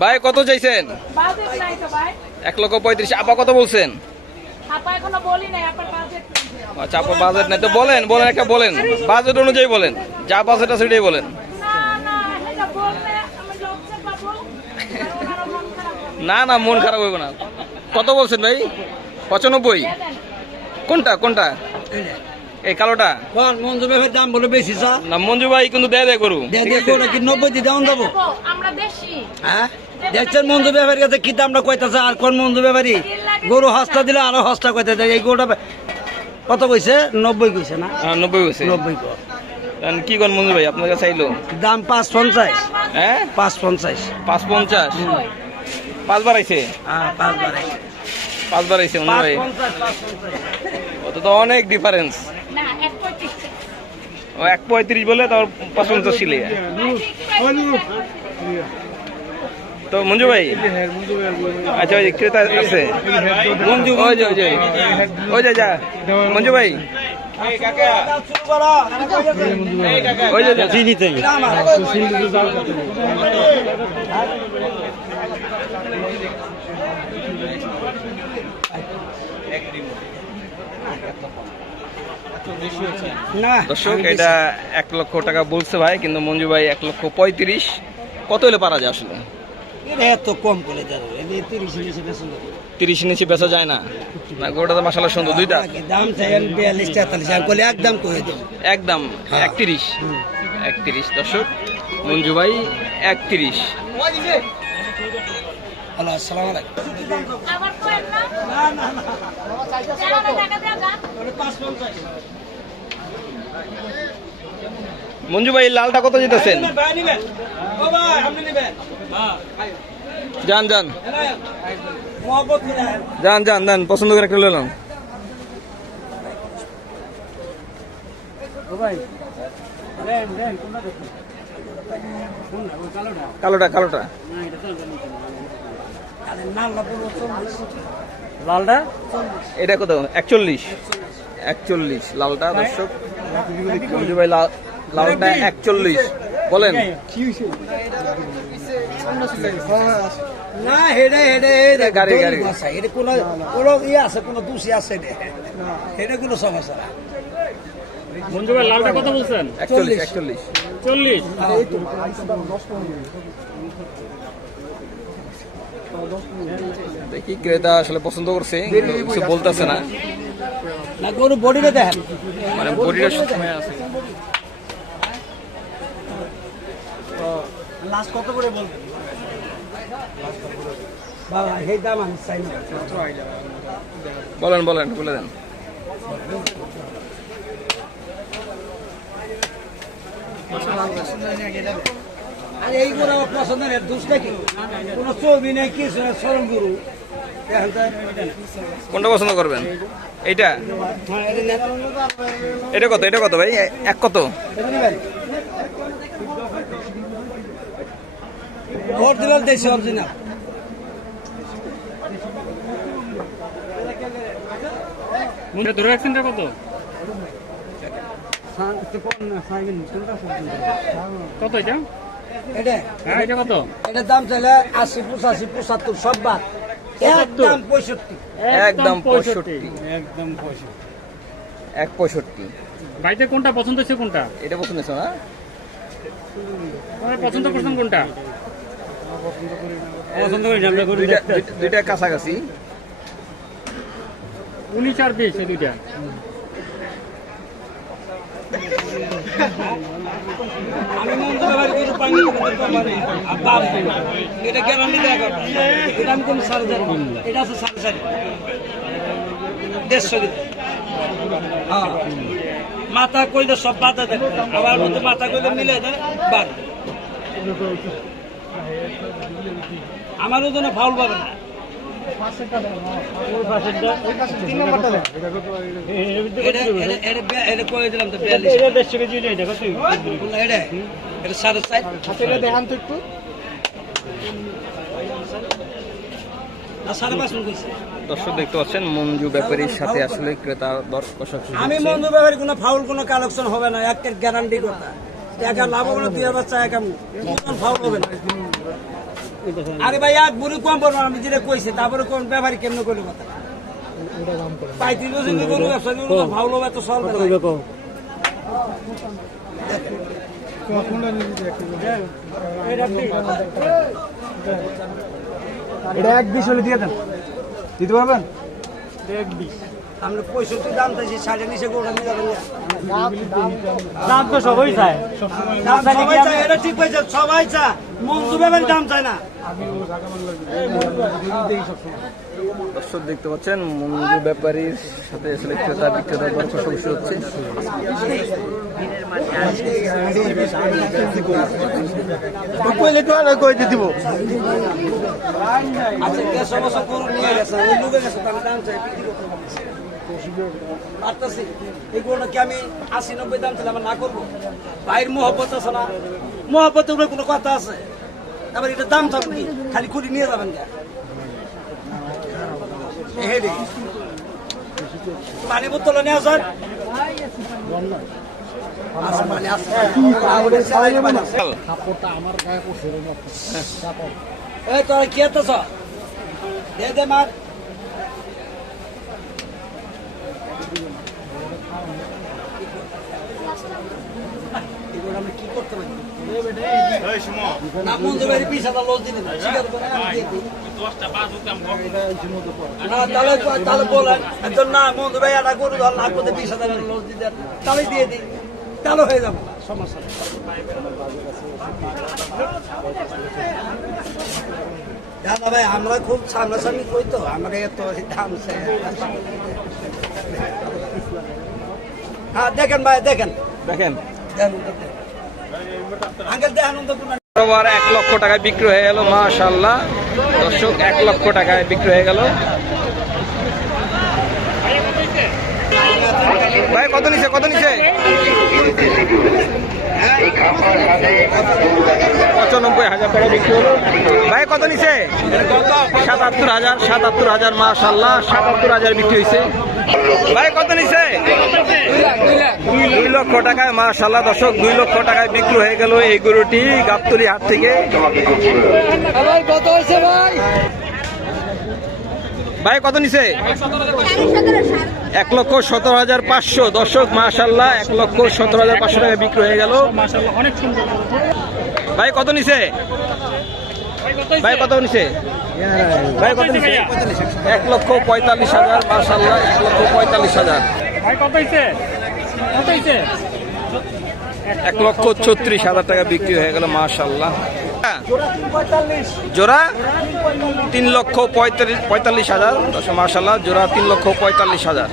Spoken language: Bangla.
ভাই কত চাইছেন? 1,35,000। আপা কত বলছেন? আচ্ছা, আপা বাজেট নাই তো বলেন, একটা বলেন, বাজেট অনুযায়ী বলেন, যা বাজেট আছে সেটাই বলেন। না না, মন খারাপ হইব না। কত বলছেন ভাই? 95? কোনটা? এই কালোটা? মঞ্জু ভাইয়ের দাম বলে বেশি না, মঞ্জু ভাই কিন্তু দেয় করু 90 দিয়ে দাম দেবো। হ্যাঁ, দেখছেন মঞ্জু ব্যাপারীর কাছে কি দামটা কইতাছে, আর কোন মঞ্জু ব্যাপারী গরু হস্তা দিলে আরো হস্তা কইতাছে। এই গরুটা কত কইছে? 90 কইছে না? 90 কইছে। 90 কো কি কোন মঞ্জু ভাই আপনার কাছে চাইলো দাম 550। হ্যাঁ, 550। 550? 5 বার আইছে? হ্যাঁ, 5 বার। 5 বার আইছে মঞ্জু ভাই। ওটা তো অনেক ডিফারেন্স। না 1.35 ও 1.35 বলে তারপর 550 ছিলে। তো মঞ্জু ভাই, আচ্ছা ওই ক্রেতা আছে মঞ্জু, ওই যে যা মঞ্জু ভাই, ওই যে চিনিতে দর্শক, এটা 1 লক্ষ টাকা বলছে ভাই, কিন্তু মঞ্জু ভাই 1,35,000। কত হলে পারা যায় আসলে? এত কম করে যাবে, 30 নিচে বেচা যায় না? না, গোটা তো মাশাআল্লাহ সুন্দর দুইটা। দাম চাইেন 42-43, আমি বলি একদম করে দেব। একদম 31। 31 দর্শক, মঞ্জু ভাই 31। হ্যালো, আসসালামু আলাইকুম। আবার করেন না? না না, 11 টাকা দেয়া যান। 550। মঞ্জু ভাই লালটা কত যেতেছেন? ভাই নিবেন? ও ভাই, আপনি নিবেন? যান মহব্বত করে যান, পছন্দ করে একটা লইলাম। ও ভাই, কালোটা লালটা এটা কত? 41 লালটা দর্শক। মঞ্জু ভাই লালটা 41 বলেন। না, হেডে গাড়ি এটা কোনো আছে, কোনো দোষী আছে এটা কোনো সমস্যা না। মঞ্জু ভাই লালটা কত বলছেন? 41। 40? দেখি ক্রেতা আসলে পছন্দ করছে, কিছু বলতেছে না, না গরু বডিটা দেখেন, মানে বডিটা সময় আছে। লাস্ট কত করে বলবেন বাবা? এই দাম আমি চাই না। বলে দেন। আর এই গরু আমার পছন্দের দোষ নাকি? কোনো ছবি নেই, কিছু না, সরল গরু। কোনটা পছন্দ করবেন? এইটা? এটা কত ভাই? এক কত? অরিজিনাল দেশি অরিজিনাল। ধরে রাখছেন কত? কত এটা? হ্যাঁ, এটা কত? এটার দাম চাইলে 80, 85, 75 সব বাদ, একদম 65। একদম 65। 1.65। বাড়িতে কোনটা পছন্দ হচ্ছে? কোনটা এটা পছন্দ হচ্ছে না? পছন্দ করছেন কোনটা? পছন্দ করি দুইটা কাছাকাছি। 19 আর 20 এই দুইটা। আমি মন করে পানি এটা গ্যারান্টি দেওয়া কথা। এটা আমি কোন 4,500, এটা আছে 4,500, 150 দিতে। হ্যাঁ, মাথা কইলে সব বাধা দেয়, আবার মধ্যে মাথা কইলে মিলে দেয় বাদ। আমার ওজনে ফাউল পাবে না। এটা কয়ে দিলাম তো 42। দেখান তো একটু। দর্শক দেখতে পাচ্ছেন মঞ্জু ব্যাপারীর সাথে আসলে ক্রেতা দর কষাকষি। আমি মঞ্জু ব্যাপারী কোনো ফাউল কোনো কালেকশন হবে না, একটা গ্যারান্টি কথা। টাকা লাভ হবে না 2000 টাকা কাম ফাউল হবে না আরে ভাই এক বুড়ি কম পড়বো আমি যেটা কইছি তারপরে কোন ব্যাপারী কেমন করলো কথা 35 বছর গরু ব্যবসা করবো ফাউল হবে তো সলবে এটা 120 হলে দিয়ে দেন দিতে পারবেন আমরা 65 দাম চাইছি 60 নিচে গরুটা নিয়ে যাবেন দাম তো সবাই চায় দাম সবাই চায় এটা ঠিক হয়েছে সবাই চায় মঞ্জু ব্যাপারী দাম চায় না দর্শক দেখতে পাচ্ছেন মঞ্জু ব্যাপারীর সাথে আসলে ক্রেতা বিক্রেতার দর কষাকষি হচ্ছে। আচ্ছা 150 বছর গরু নিয়ে গেছে ওই লোকের কাছে তার দাম চাই বিক্রি করতে পারতেছি এই গরুটা কি আমি 80-90 দাম চাইলে আমার না করবো ভাইয়ের মহব্বত আছে না মহব্বতের উপরে কোনো কথা আছে তারপর এটা দাম থাকবে কি খালি খুঁটি নিয়ে যাবেন কে হেডে পানি বোতল নিয়ে আসেন এই তোরা কি এতছ দে দে মার এগুলো আমরা কি করতে পারি না মন্দ বাড়ি 20,000 লস দিলে স্বীকার করে আমি দিয়ে দিই না তাহলে বলেন একজন না মন্দ ভাই একটা গরু ধর লাখ করতে 20,000 লস দিতে তাহলে দিয়ে দিই তাহলে হয়ে যাবো সমস্যা দাদা ভাই আমরা খুব সামনাসামনি কই তো আমাকে এত দাম হ্যাঁ দেখেন ভাই দেখেন দেখেন আঙ্কেল দেখেন আনন্দপূর্ণ 1 লক্ষ টাকায় বিক্রি হয়ে গেল মাশাআল্লাহ। দর্শক 1 লক্ষ টাকায় বিক্রি হয়ে গেল। ভাই কত নিছে 95,000 টাকা বিক্রি হলো। ভাই কত নিছে 77,000 মাশাআল্লাহ 77,000 বিক্রি হয়েছে। ভাই কত নিছে 2 লক্ষ টাকায় মাশাআল্লাহ। দর্শক 2 লক্ষ টাকায় বিক্রি হয়ে গেল এই গরুটি গাবতলী হাট থেকে। ভাই কত হয়েছে ভাই ভাই কত নিছে 1,17,500। দর্শক মাশাআল্লাহ 1,17,500 টাকা বিক্রি হয়ে গেল। অনেক সুন্দর ভাই কত নিছে ভাই কত নিছে 1,45,000 মাশাআল্লাহ 1,45,000। ভাই কত হইছে 1,36,000 টাকা বিক্রি হয়ে গেল মাশাআল্লাহ। জোড়া 3,45,000 মাশাআল্লাহ জোড়া 3,45,000।